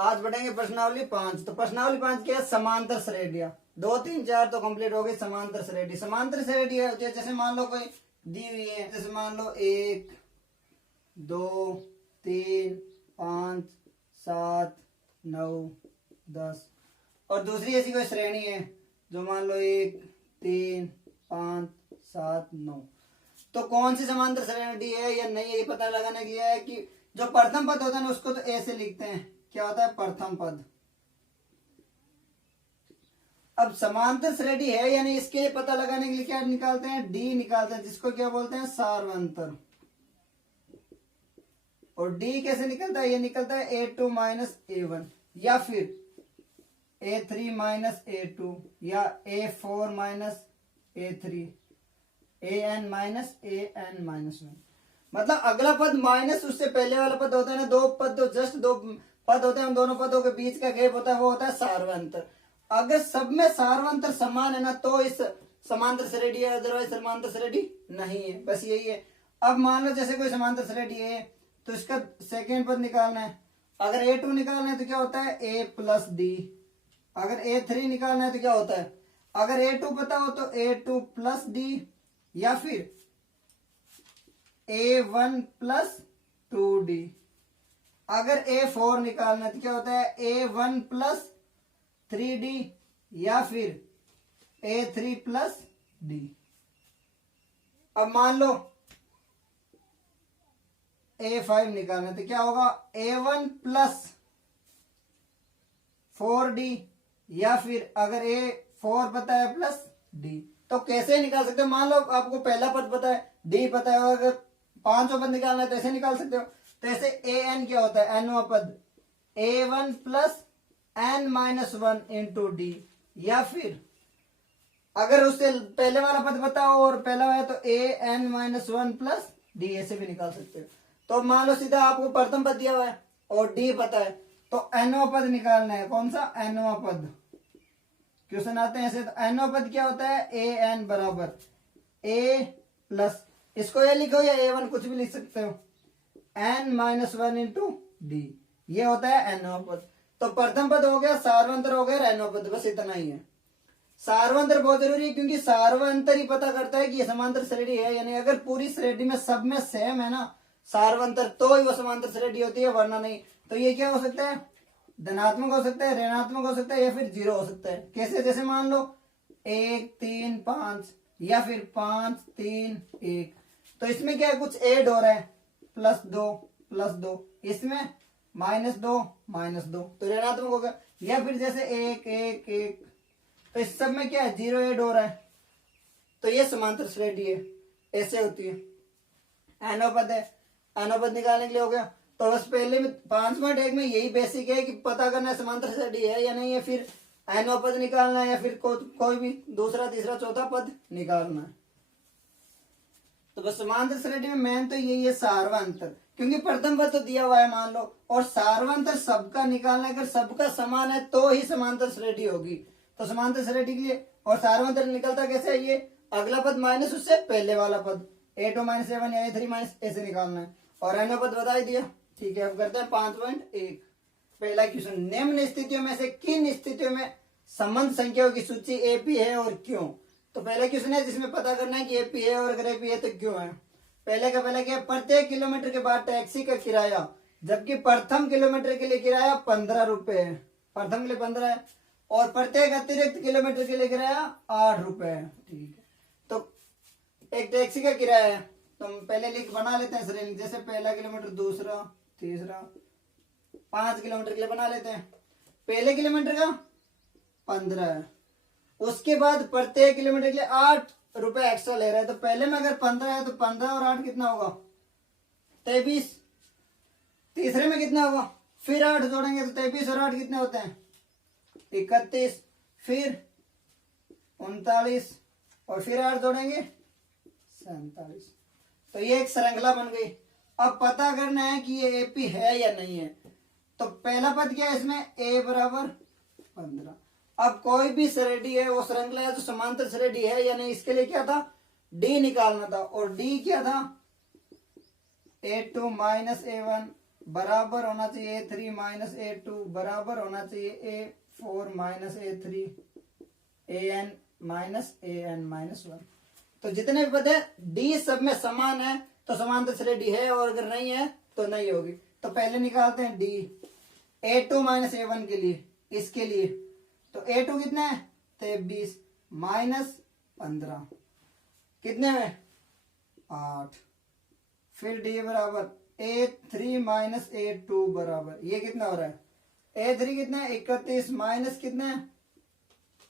आज बढ़ेंगे प्रश्नावली 5। तो प्रश्नावली 5 क्या है? समांतर श्रेणियां। 2 3 4 तो कंप्लीट हो गई। समांतर श्रेणी, समांतर श्रेणी है जैसे मान लो कोई दी हुई है, जैसे मान लो 1 2 3 5 7 9 10, और दूसरी ऐसी कोई श्रेणी है जो मान लो 1 3 5 7 9। तो कौन सी समांतर श्रेणी है या नहीं, ये पता लगाने के लिए है कि जो प्रथम पद होता है ना उसको तो ए से लिखते हैं, क्या होता है? प्रथम पद। अब समांतर श्रेणी है यानी इसके लिए पता लगाने के लिए क्या निकालते हैं? डी निकालते हैं, जिसको क्या बोलते हैं? सार्वंतर। और डी कैसे निकलता है? ये निकलता है A2 माइनस A1, या फिर A3 माइनस A2, या A4 minus A3, AN minus AN minus 1। मतलब अगला पद माइनस उससे पहले वाला पद होता है ना, दो पद तो जस्ट दो पद होते हैं, उन दोनों पदों के बीच का गैप होता है, वो होता है सार्वंतर। अगर सब में सार्वंतर समान है ना तो इस समांतर श्रेणी है, अदरवाइज समांतर श्रेणी नहीं है। बस यही है। अब मान लो जैसे कोई समांतर श्रेणी है तो इसका सेकेंड पद निकालना है। अगर A2 निकालना है तो क्या होता है? A plus D. अगर A3 निकालना है तो क्या होता है? अगर A2 पता हो तो A2 प्लस डी, या फिर A1 प्लस 2D। अगर A4 निकालना है तो क्या होता है? A1 प्लस 3D, या फिर A3 प्लस D। अब मान लो A5 निकालना है तो क्या होगा? A1 प्लस 4D, या फिर अगर A4 पता है प्लस D। तो कैसे निकाल सकते हो? मान लो आपको पहला पद पता है, D पता है, और अगर पांचवा पद निकालना है तो ऐसे निकाल सकते हो। तो ऐसे AN क्या होता है? एनवा पद A1 plus N minus 1 into D, या फिर अगर उससे पहले वाला पद पता हो और पहला है तो AN माइनस 1 प्लस डी, ऐसे भी निकाल सकते हो। तो मान लो सीधा आपको प्रथम पद दिया हुआ है और डी पता है, तो एनवा पद निकालना है। कौन सा? एनवा पद। क्वेश्चन आते हैं ऐसे। तो एनवा पद क्या होता है? AN बराबर A प्लस, इसको ये लिखो या A1 कुछ भी लिख सकते हो, N माइनस 1 इंटू डी, ये होता है एनवा पद। तो प्रथम पद हो गया, सार्वंतर हो गया, एनवा पद, बस इतना ही है। सार्वंतर बहुत जरूरी है क्योंकि सार्वंतर ही पता करता है कि ये समांतर श्रेणी है, यानी अगर पूरी श्रेणी में सब में सेम है ना सार्वंतर, तो ही वो समांतर श्रेणी होती है, वरना नहीं। तो ये क्या हो सकता है? धनात्मक हो सकता है, ऋणात्मक हो सकता है, या फिर जीरो हो सकता है। कैसे? जैसे मान लो 1 3 5, या फिर 5 3 1। तो इसमें क्या है? कुछ ऐड हो रहा है, +2 इसमें -2 -2, तो ऋणात्मक होगा। या फिर जैसे 1 1 1, तो इस सब में क्या है? 0 ऐड हो रहा है, तो ये समांतर श्रेणी है, ऐसे होती है। एनोपद है, एनोपद निकालने के लिए हो गया। तो बस पहले में 5.1 में यही बेसिक है कि पता करना है समांतर श्रेणी है या नहीं है, फिर एनोपद निकालना है, या फिर कोई भी दूसरा तीसरा चौथा पद निकालना है। तो बस समांतर श्रेणी में मेन तो यही है, सार्वंतर, क्योंकि प्रथम पद तो दिया हुआ है मान लो, और सार्वंतर सबका निकालना है, अगर सबका समान है तो ही समांतर श्रेणी होगी। तो समांतर श्रेणी के लिए और सार्वंतर निकलता कैसे है? ये अगला पद माइनस उससे पहले वाला पद, A2 माइनस A1 या A3 माइनस ऐसे निकालना है, और एनो पद बता ही दिया। ठीक है, अब करते हैं 5.1। पहला क्वेश्चन, निम्न स्थितियों में से किन स्थितियों में संबंध संख्याओं की सूची AP है और क्यों? तो पहला क्वेश्चन है जिसमें पता करना है कि AP है, और अगर AP है तो क्यों है। पहले का पहला क्या है? प्रत्येक किलोमीटर के बाद टैक्सी का किराया, जबकि प्रथम किलोमीटर के लिए किराया 15 रुपए है, प्रथम के लिए 15 है, और प्रत्येक अतिरिक्त किलोमीटर के लिए किराया 8 रुपए है। ठीक है, तो एक टैक्सी का किराया है, तो हम पहले लिख बना लेते हैं श्रेणी, जैसे पहला किलोमीटर, दूसरा, तीसरा, 5 किलोमीटर के लिए बना लेते हैं। पहले किलोमीटर का 15 है, उसके बाद प्रत्येक किलोमीटर के लिए 8 रुपए एक्स्ट्रा ले रहा है। तो पहले में अगर 15 है तो 15 और 8 कितना होगा? 23। तीसरे में कितना होगा? फिर 8 जोड़ेंगे तो 23 और 8 कितने होते हैं? 31, फिर 39, और फिर 8 जोड़ेंगे 47। तो ये एक श्रृंखला बन गई। अब पता करना है कि ये AP है या नहीं है। तो पहला पद क्या है इसमें? A बराबर 15। अब कोई भी श्रेणी है, वो श्रृंखला है तो समांतर श्रेणी है या नहीं, इसके लिए क्या था? D निकालना था, और D क्या था? A2 माइनस A1 बराबर होना चाहिए A3 माइनस A2 बराबर होना चाहिए A4 minus A3 AN minus AN minus 1। तो जितने भी पद है D सब में समान है तो समांतर श्रेणी है, और अगर नहीं है तो नहीं होगी। तो पहले निकालते हैं D A2 माइनस A1 के लिए, इसके लिए तो A2 कितना है 23 माइनस 15 कितने में 8। फिर D बराबर A3 माइनस A2 बराबर ये कितना हो रहा है A3 कितना है 31 माइनस कितना है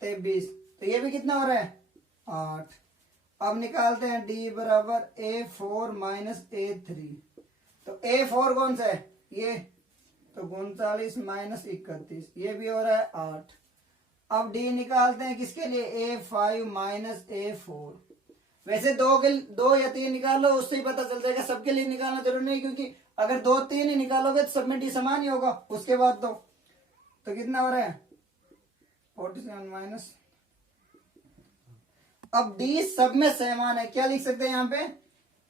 23, तो ये भी कितना हो रहा है 8। अब निकालते हैं D बराबर A4 माइनस A3, तो A4 कौन सा है ये, तो 39 माइनस 31 ये भी हो रहा है 8। अब D निकालते हैं किसके लिए A5 माइनस A4। वैसे दो या तीन निकालो उससे ही पता चल जाएगा, सबके लिए निकालना जरूरी नहीं, क्योंकि अगर 2-3 ही निकालोगे तो सब में D समान ही होगा उसके बाद तो कितना हो रहा है 47 माइनस। अब D सब में समान है, क्या लिख सकते हैं यहाँ पे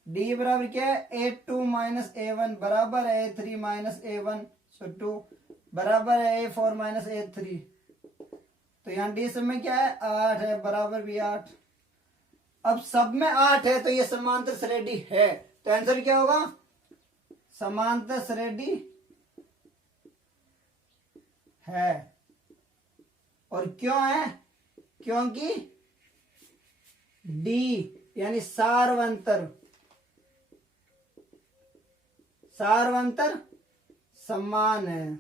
D बराबर क्या है A2 माइनस A1 बराबर है A3 माइनस A1 सो 2 बराबर है A4 माइनस A3। तो यहाँ D सब में क्या है 8 है बराबर भी 8। अब सब में 8 है तो ये समांतर श्रेणी है, तो आंसर क्या होगा समांतर श्रेणी है। और क्यों है, क्योंकि D यानी सार्वंतर समान है,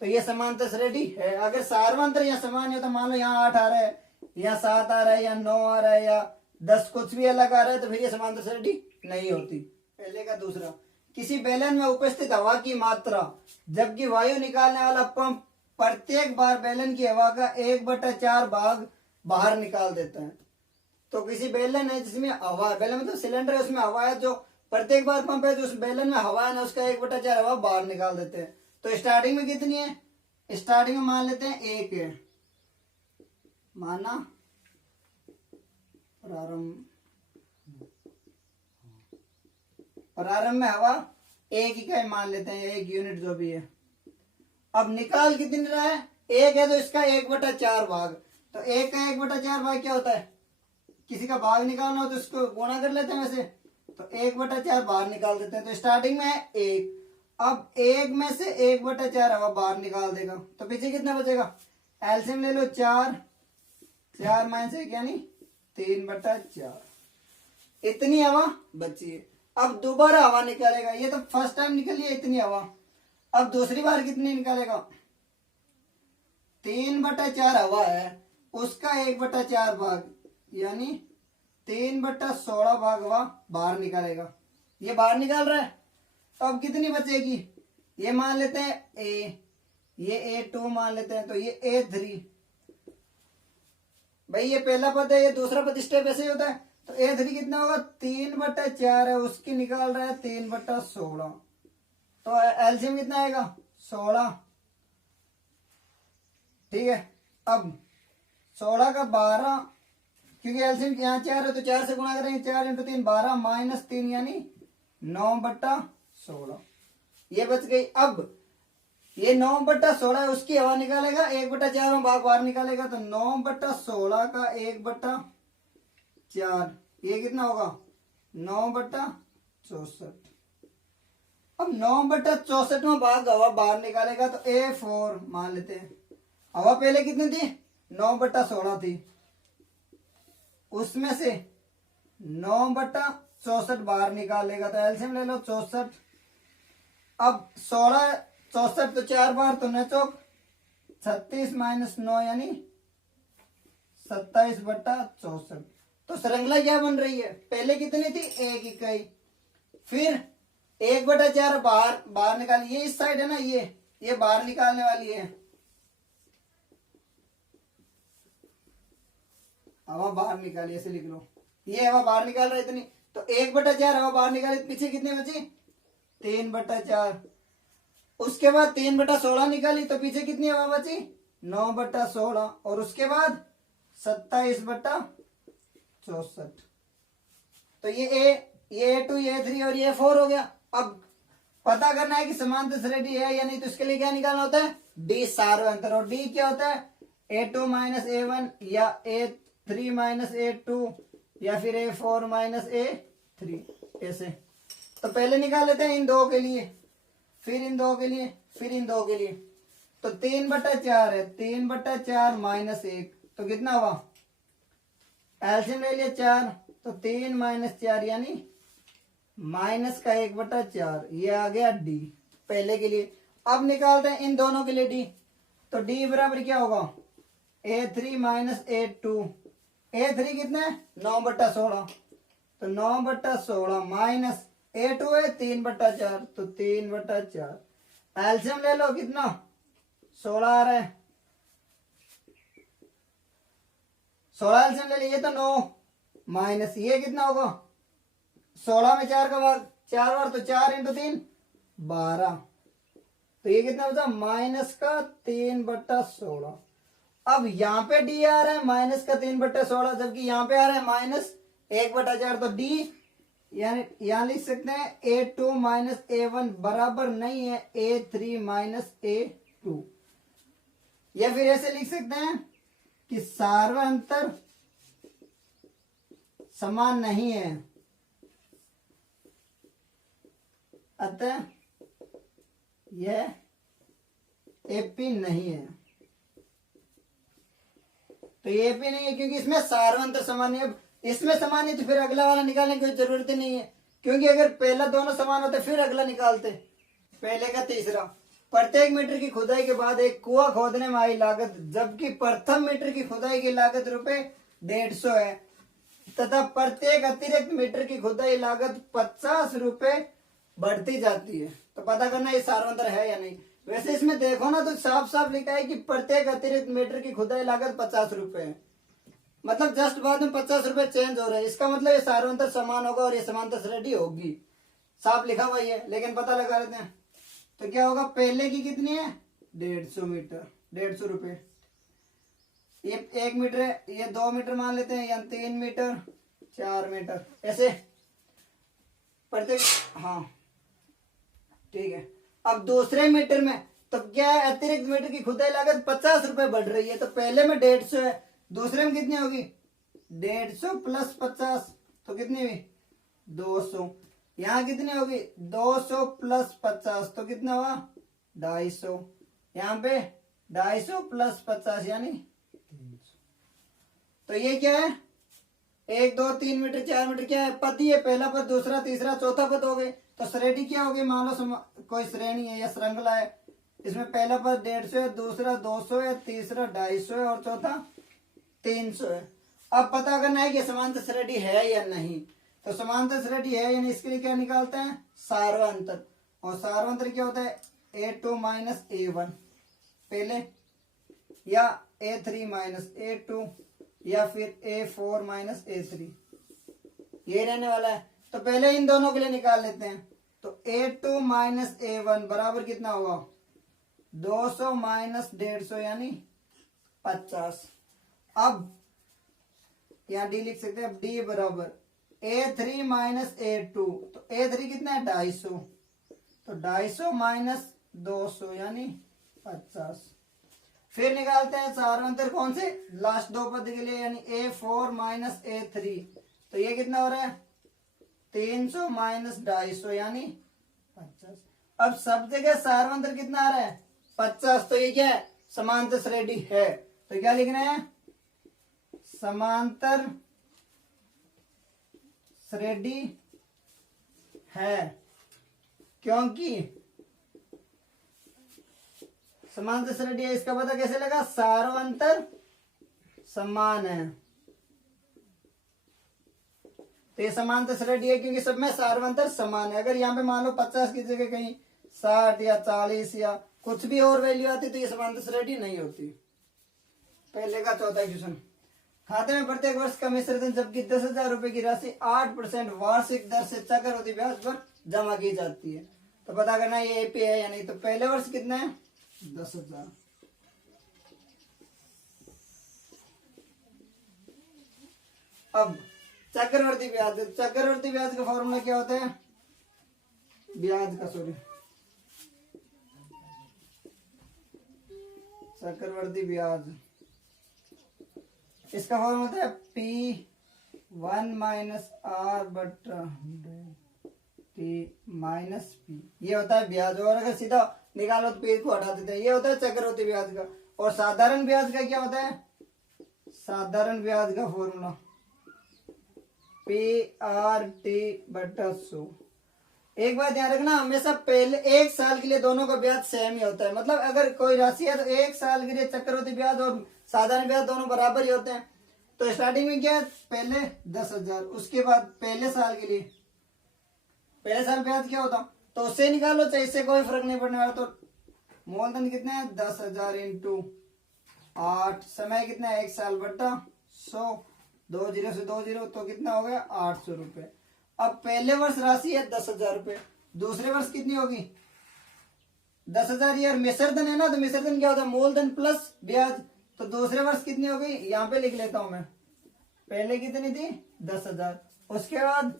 तो ये समांतर श्रेणी है। अगर सार्वंतर या समान है तो मान लो यहाँ 8 आ रहा है या 7 आ रहा है या 9 आ रहा है या 10 कुछ भी अलग आ रहा है, तो फिर ये समांतर श्रेणी नहीं होती। पहले का दूसरा, किसी बेलन में उपस्थित हवा की मात्रा जबकि वायु निकालने वाला पंप प्रत्येक बार बेलन की हवा का 1/4 भाग बाहर निकाल देता है। तो किसी बेलन है जिसमें हवा है, बेलन मतलब सिलेंडर है उसमें हवा है, जो प्रत्येक बार पंप है जो उस बेलन में हवा है ना उसका 1/4 हवा बाहर निकाल देते हैं। तो स्टार्टिंग में कितनी है, स्टार्टिंग में मान लेते हैं 1 है, माना प्रारंभ में हवा 1 इकाई मान लेते हैं, 1 यूनिट जो भी है। अब निकाल कितनी रहा है 1 है तो इसका 1/4 भाग, तो 1 का 1/4 भाग क्या होता है, किसी का भाग निकालना हो तो इसको गुणा कर लेते हैं वैसे, तो 1/4 बाहर निकाल देते हैं। तो स्टार्टिंग में है 1, अब 1 में से 1/4 हवा बाहर निकाल देगा तो पीछे कितना बचेगा, एलसीएम ले लो 4 माइनस 1 यानी 3/4, इतनी हवा बची है। अब दोबारा हवा निकालेगा, ये तो फर्स्ट टाइम निकली है इतनी हवा, अब दूसरी बार कितनी निकालेगा 3/4 हवा है उसका 1/4 भाग यानी 3/16 भाग हवा बाहर निकालेगा, ये बाहर निकाल रहा है। तो अब कितनी बचेगी, ये मान लेते हैं A, ये A2 मान लेते हैं, तो ये A3, भाई ये पहला पद है ये दूसरा पद स्टेप ऐसे ही होता है। तो A3 कितना होगा 3/4 है उसकी निकाल रहा है 3/16, तो एलसीएम कितना आएगा 16, ठीक है। अब 16 का 12, क्योंकि एलसीएम यहाँ 4 है तो 4 से गुणा करेंगे, 4 × 3 12 माइनस 3 यानी 9/16, ये बच गई। अब ये 9/16 है उसकी हवा निकालेगा 1/4 भाग बाहर निकालेगा, तो 9/16 का 1/4 ये कितना होगा 9/64। अब 9/64 भाग हवा बाहर निकालेगा तो A4 मान लेते हैं, हवा पहले कितनी थी 9/16 थी, उसमें से 9/64 बाहर निकालेगा तो एलसीएम ले लो 64। अब 16 64 तो 4 बार तो 9 चौक 36 माइनस 9 यानी 27/64। तो श्रृंखला क्या बन रही है, पहले कितनी थी 1 इकाई, फिर 1/4 बाहर निकाली, ये इस साइड है ना, ये बाहर निकालने वाली है, हवा बाहर निकाली ऐसे लिख लो, ये हवा बाहर निकाल रहा है इतनी, तो 1/4 हवा बाहर निकाली, पीछे कितनी बची 3/4, उसके बाद 3/16 निकाली तो पीछे कितनी हवा बची 9/16, और उसके बाद 27/64। तो ये A2 ये A3 और ये A4 हो गया। अब पता करना है कि समांतर श्रेणी है या नहीं, तो इसके लिए क्या निकालना होता है, डी सार्वंतर। और डी क्या होता है, A2 माइनस A1 या A3 माइनस A2 या फिर A4 माइनस A3 ऐसे। तो पहले निकाल लेते हैं इन दो के लिए, फिर इन दो के लिए, फिर इन दो के लिए। तो 3/4 है, 3/4 माइनस 1 तो कितना हुआ, एलसीएम ले लिया 4, तो 3 माइनस 4 यानी माइनस का 1/4, ये आ गया डी पहले के लिए। अब निकालते हैं इन दोनों के लिए डी, तो डी बराबर क्या होगा, A3 माइनस A2। A3 कितना है, 9/16, तो 9/16 माइनस A2 है 3/4, तो 3/4। एलसीएम ले लो, कितना 16 आ रहा है, 16 एलसीएम ले लीजिए तो 9 माइनस ये कितना होगा, 16 में 4 का भाग 4 बार, तो 4 × 3 12, तो ये कितना बचा, माइनस का 3/16। अब यहाँ पे डी आ रहा है माइनस का 3/16, जबकि यहाँ पे आ रहा है माइनस 1/4, तो डी यानी यहाँ लिख सकते हैं A2 माइनस A1 बराबर नहीं है A3 माइनस A2, या फिर ऐसे लिख सकते हैं कि सार्वंतर समान नहीं है, अतः यह एपी नहीं है। तो ये एपी नहीं है क्योंकि इसमें सार्वंतर समान है। अब इसमें समान है तो फिर अगला वाला निकालने की जरूरत ही नहीं है, क्योंकि अगर पहला दोनों समान होते फिर अगला निकालते, पहले का तीसरा। प्रत्येक मीटर की खुदाई के बाद एक कुआं खोदने में आई लागत, जबकि प्रथम मीटर की खुदाई की लागत ₹150 है, तथा प्रत्येक अतिरिक्त मीटर की खुदाई लागत ₹50 बढ़ती जाती है। तो पता करना ये सार्वंतर है या नहीं। वैसे इसमें देखो ना तो साफ साफ लिखा है कि प्रत्येक अतिरिक्त मीटर की खुदाई लागत ₹50 है, मतलब जस्ट बाद में ₹50 चेंज हो रहा है, इसका मतलब ये सार्वंतर समान होगा और ये समांतर श्रेणी होगी, साफ लिखा हुआ है। लेकिन पता लगा लेते हैं, तो क्या होगा, पहले की कितनी है 150 मीटर, ₹150। ये 1 मीटर है, ये 2 मीटर मान लेते हैं, या 3 मीटर 4 मीटर ऐसे प्रत्येक, हाँ ठीक है। अब दूसरे मीटर में तो क्या है, अतिरिक्त मीटर की खुदाई लागत ₹50 बढ़ रही है, तो पहले में 150 है, दूसरे में कितनी होगी 150 प्लस 50, तो कितनी हुई 200। यहाँ कितनी होगी 200 प्लस 50, तो कितना हुआ 250। यहाँ पे 250 प्लस 50 यानी 300। तो ये क्या है, 1 2 3 मीटर 4 मीटर क्या है, पद ही है, पहला पद दूसरा तीसरा चौथा पद हो गए। तो श्रेणी क्या होगी, मान लो कोई श्रेणी है या श्रृंखला है, इसमें पहला पद 150 है, दूसरा 200 है, तीसरा 250 है और चौथा 300 है। अब पता करना है कि समांतर श्रेणी है या नहीं। तो समांतर श्रेणी है या नहीं, इसके लिए क्या निकालते हैं, सार्वंतर। और सार्वंतर क्या होता है, A2 माइनस A1 पहले, या A3 माइनस A2 या फिर A4 माइनस A3, ये रहने वाला है। तो पहले इन दोनों के लिए निकाल लेते हैं। तो A2 माइनस A1 बराबर कितना होगा, 200 माइनस 150 यानी 50। अब यहाँ डी लिख सकते हैं, अब डी बराबर A3 माइनस A2, तो A3 कितना है 250, तो 250 माइनस 200 यानी 50। फिर निकालते हैं सार्वंतर कौन से, लास्ट दो पद के लिए, यानी A4 माइनस A3, तो ये कितना हो रहा है 300 माइनस 250 यानी 50। अब सब जगह सार्वंतर कितना आ रहा है 50, तो ये क्या है, समांतर श्रेणी है। तो क्या लिखना है, समांतर श्रेणी है, क्योंकि समांतर श्रेणी है। इसका पता कैसे लगा, सार्वंतर समान है, तो ये समांतर श्रेणी है क्योंकि सब में सार्वंतर समान है। अगर यहाँ पे मान लो 50 की जगह कहीं 60 या 40 या कुछ भी और वैल्यू आती तो ये समांतर श्रेणी नहीं होती। पहले का चौथा क्वेश्चन, खाते में प्रत्येक वर्ष का मिश्र धन जबकि 10,000 रुपए की राशि 8% वार्षिक दर से चक्रवृद्धि ब्याज पर जमा की जाती है। तो पता करना ये एपी है या नहीं। तो पहले वर्ष कितना है 10,000, अब चक्रवर्ती ब्याज, चक्रवर्ती ब्याज का फॉर्मूला क्या होता है, ब्याज का सॉरी चक्रवर्ती ब्याज, इसका फॉर्मूला होता है P1 माइनस आर बटा T माइनस P। ये होता है ब्याज। और अगर सीधा निकालो तो P को हटा देते हैं। ये होता है चक्रवर्ती ब्याज का। और साधारण ब्याज का क्या होता है? साधारण ब्याज का फॉर्मूला PRT बटा 100। एक बात ध्यान रखना, हमेशा पहले एक साल के लिए दोनों का ब्याज सेम ही होता है। मतलब अगर कोई राशि है तो एक साल के लिए चक्रवर्ती ब्याज और साधारण ब्याज दोनों बराबर ही होते हैं। तो स्टार्टिंग में क्या है, पहले 10,000, उसके बाद पहले साल के लिए पहले साल ब्याज क्या होता, तो उससे निकालो, चाहे इससे कोई फर्क नहीं पड़ने वाला। तो मूलधन कितना है 10,000 इंटू 8, समय कितना है 1 साल बट्टा 100, 2 जीरो से 2 जीरो, तो कितना हो गया 800 रुपए। अब पहले वर्ष राशि है 10,000 रुपए, दूसरे वर्ष कितनी होगी 10,000। यार मिश्रधन है ना, तो मिश्रधन क्या होता है मूलधन प्लस ब्याज। तो दूसरे वर्ष कितनी हो गई, यहाँ पे लिख लेता हूं मैं। पहले कितनी थी 10,000, उसके बाद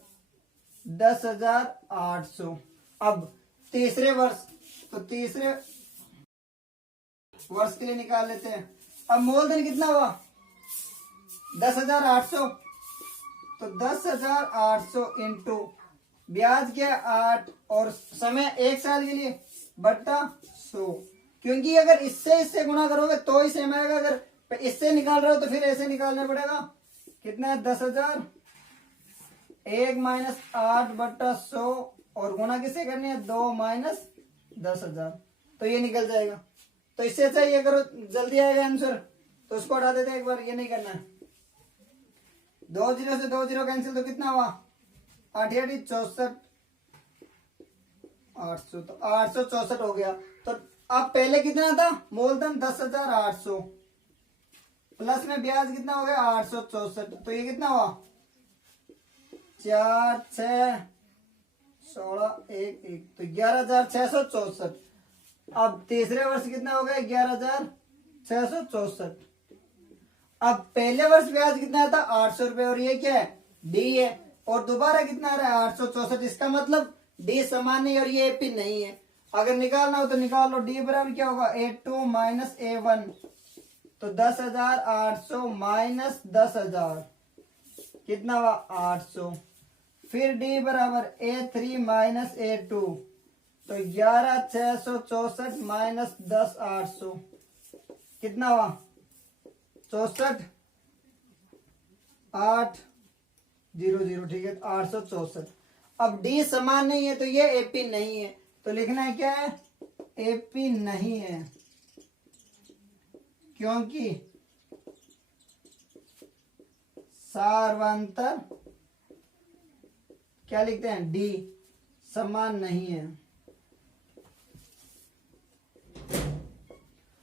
10,800। अब तीसरे वर्ष, तो तीसरे वर्ष के लिए निकाल लेते हैं। अब मूलधन कितना हुआ 10,800, तो 10,800 इंटू ब्याज क्या 8 और समय 1 साल के लिए बट्टा 100। क्योंकि अगर इससे गुणा करोगे तो ही सेम आएगा। अगर इससे निकाल रहे हो तो फिर ऐसे निकालना पड़ेगा। कितना है 10,000, 1 माइनस 8 बट्टा 100 और गुणा किससे करनी है 2 माइनस 10,000, तो ये निकल जाएगा। तो इससे अच्छा ये करो, जल्दी आएगा आंसर। तो उसको हटा देते हैं एक बार, ये नहीं करना है। 2 जीरो से 2 जीरो कैंसिल, तो कितना हुआ 8 64, 800, तो 864 हो गया। तो अब पहले कितना था मूलधन 10,800 प्लस में ब्याज कितना हो गया 864, तो ये कितना हुआ 4 6 16 1 1, तो 11,664। अब तीसरे वर्ष कितना हो गया 11,664। अब पहले वर्ष ब्याज कितना था 800 रुपए, और ये क्या है डी है, और दोबारा कितना आ रहा है 864। इसका मतलब डी समान है और ये एपी नहीं है। अगर निकालना हो तो निकाल लो। डी बराबर क्या होगा A2 माइनस A1, तो 10,800 माइनस 10,000 कितना हुआ 800। फिर डी बराबर A3 माइनस A2, तो 11,664 माइनस 10,800 कितना हुआ 64 800, ठीक है 864। अब डी समान नहीं है तो ये एपी नहीं है, तो लिखना है क्या है एपी नहीं है, क्योंकि सार्वंतर क्या लिखते हैं डी समान नहीं है।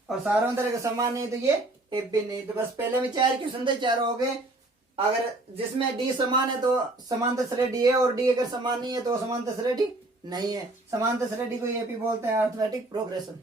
और सार्वंतर का समान नहीं तो ये एपी नहीं। तो बस पहले में 4 क्वेश्चन थे, 4 हो गए। अगर जिसमें डी समान है तो समांतर श्रेणी है, और डी अगर समान नहीं है तो समांतर श्रेणी नहीं है। समांतर श्रेणी को एपी बोलते हैं अर्थमेटिक प्रोग्रेशन।